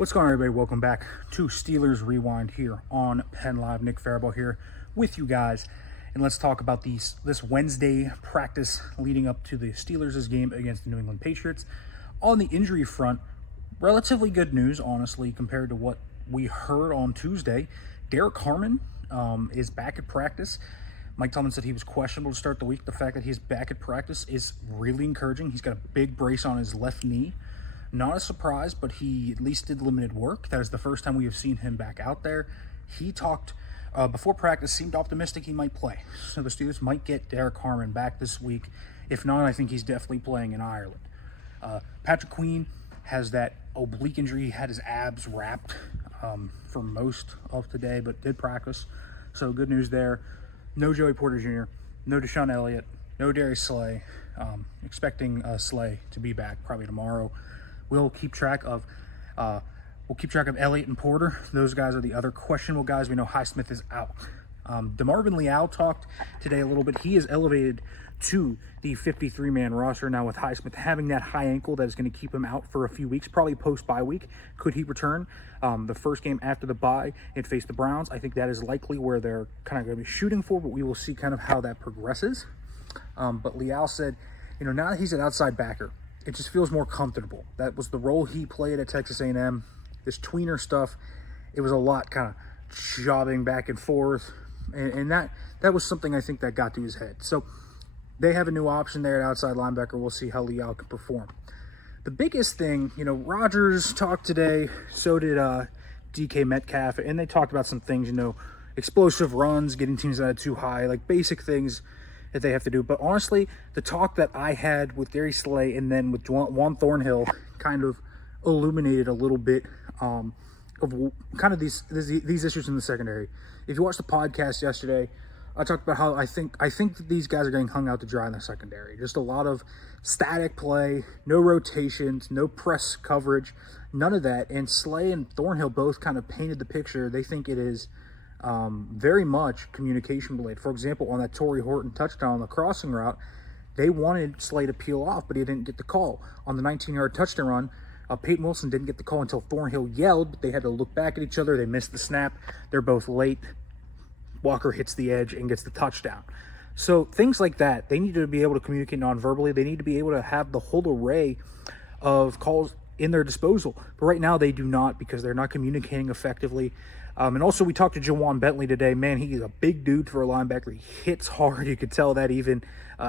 What's going on, everybody? Welcome back to Steelers Rewind here on Penn Live. Nick Farabaugh here with you guys, and let's talk about this Wednesday practice leading up to the Steelers' game against the New England Patriots. On the injury front, relatively good news, honestly, compared to what we heard on Tuesday. Derrick Harmon is back at practice. Mike Tomlin said he was questionable to start the week. The fact that he's back at practice is really encouraging. He's got a big brace on his left knee. Not a surprise, but he at least did limited work. That is the first time we have seen him back out there. He talked before practice, seemed optimistic he might play. So the Steelers might get Derrick Harmon back this week. If not, I think he's definitely playing in Ireland. Patrick Queen has that oblique injury. He had his abs wrapped for most of today, but did practice. So good news there. No Joey Porter Jr., no Deshaun Elliott, no Darius Slay. Expecting Slay to be back probably tomorrow. We'll keep track of Elliott and Porter. Those guys are the other questionable guys. We know Highsmith is out. DeMarvin Leal talked today a little bit. He is elevated to the 53-man roster now with Highsmith having that high ankle that is going to keep him out for a few weeks, probably post-bye week. Could he return the first game after the bye and face the Browns? I think that is likely where they're kind of going to be shooting for, but we will see kind of how that progresses. But Leal said, now that he's an outside backer, it just feels more comfortable. That was the role he played at Texas A&M. This tweener stuff, it was a lot kind of jobbing back and forth. And that was something I think that got to his head. So they have a new option there at outside linebacker. We'll see how Leal can perform. The biggest thing, Rodgers talked today. So did DK Metcalf. And they talked about some things, explosive runs, getting teams out of too high, like basic things that they have to do. But honestly, the talk that I had with Darius Slay and then with Juan Thornhill kind of illuminated a little bit of kind of these issues in the secondary. If you watched the podcast yesterday, I talked about how I think that these guys are getting hung out to dry in the secondary. Just a lot of static play, no rotations, no press coverage, none of that. And Slay and Thornhill both kind of painted the picture. They think it is very much communication related. For example, on that Torrey Horton touchdown on the crossing route, they wanted Slay to peel off, but he didn't get the call. On the 19-yard touchdown run, Peyton Wilson didn't get the call until Thornhill yelled, but they had to look back at each other. They missed the snap. They're both late. Walker hits the edge and gets the touchdown. So things like that, they need to be able to communicate non-verbally. They need to be able to have the whole array of calls in their disposal. But right now they do not, because they're not communicating effectively. And also we talked to Jawan Bentley today. Man, he is a big dude for a linebacker. He hits hard. You could tell that even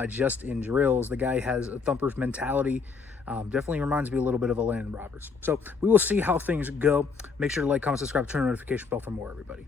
just in drills. The guy has a thumper's mentality. Definitely reminds me a little bit of a Landon Roberts. So we will see how things go. Make sure to like, comment, subscribe, turn on the notification bell for more, everybody.